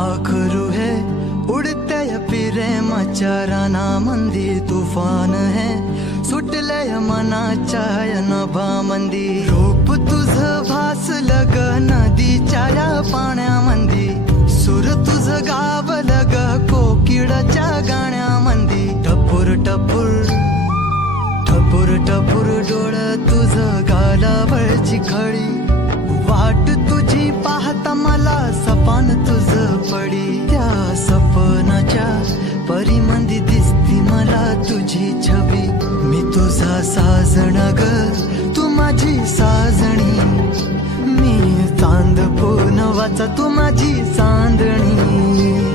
पाखरू है उडते प्रेमाच्या रानामंदी तुफान है सुटलय मनाच्या नभामंदी रूप तुझं भासलं ग नदीच्या या पाण्यामंदी सुर तुझं गावलं ग कोकिळाच्या गाण्यामंदी टपूर टपूर टपूर टपूर डोळं तुझं गालावरची खळी वाट तुझी पाहता मला सपान तुझं पडी त्या सपनाच्या परीमंदी दिसती मला तुझी छबी मी तुझा साजण ग तू माझी साजणी मी चांद पूनवाचा तू माझी चांदणी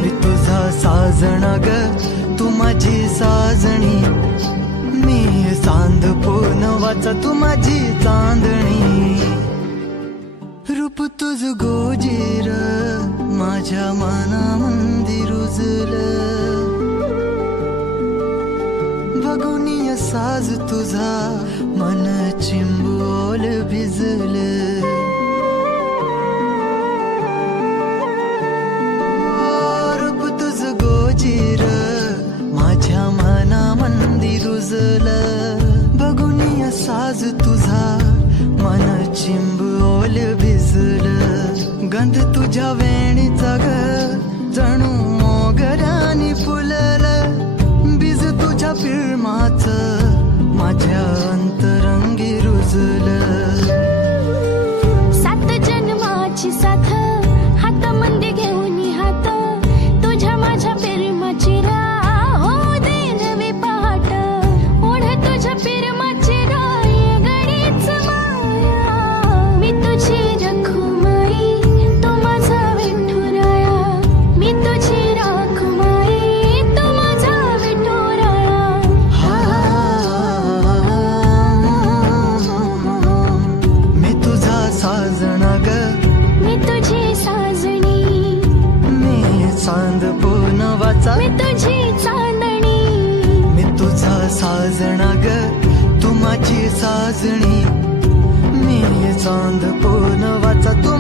मी तुझा साजण ग तू माझी साजणी मी चांद पूनवाचा तू माझी चांदणी रूप तुझ गोजीर माझ्या मनामंदी रुजलं बघुनिय साज तुझा मन चिंबोल भिजलं रूप तुझ गोजीर माझ्या मनामंदी रुजलं बघुनिय साज तुझा मन चिंबोल भिजलं गंध तुझ्या वेणीचा ग जणू मोगऱ्यानी फुललं बीज तुझ्या पिळमाच माझ्या अंतरंगी रुजलं सात जन्माची साथ हातामध्ये घेऊन हात तुझ्या माझ्या प्रेमाची राह हो दे नवी पहाट ओढ तुझ्या प्रेमाची राय गडीच माया मी तुझी रखुमाई तो माझा विठुराया मी तुझी रखुमाई तो माझा विठुराया मी तुझा साजणा ग मी तुझी साजणी मी चांद पूनवाचा मी तुझी चांदणी मी तुझा साजणा ग तू माझी साजणी मी चांद पूनवाचा तू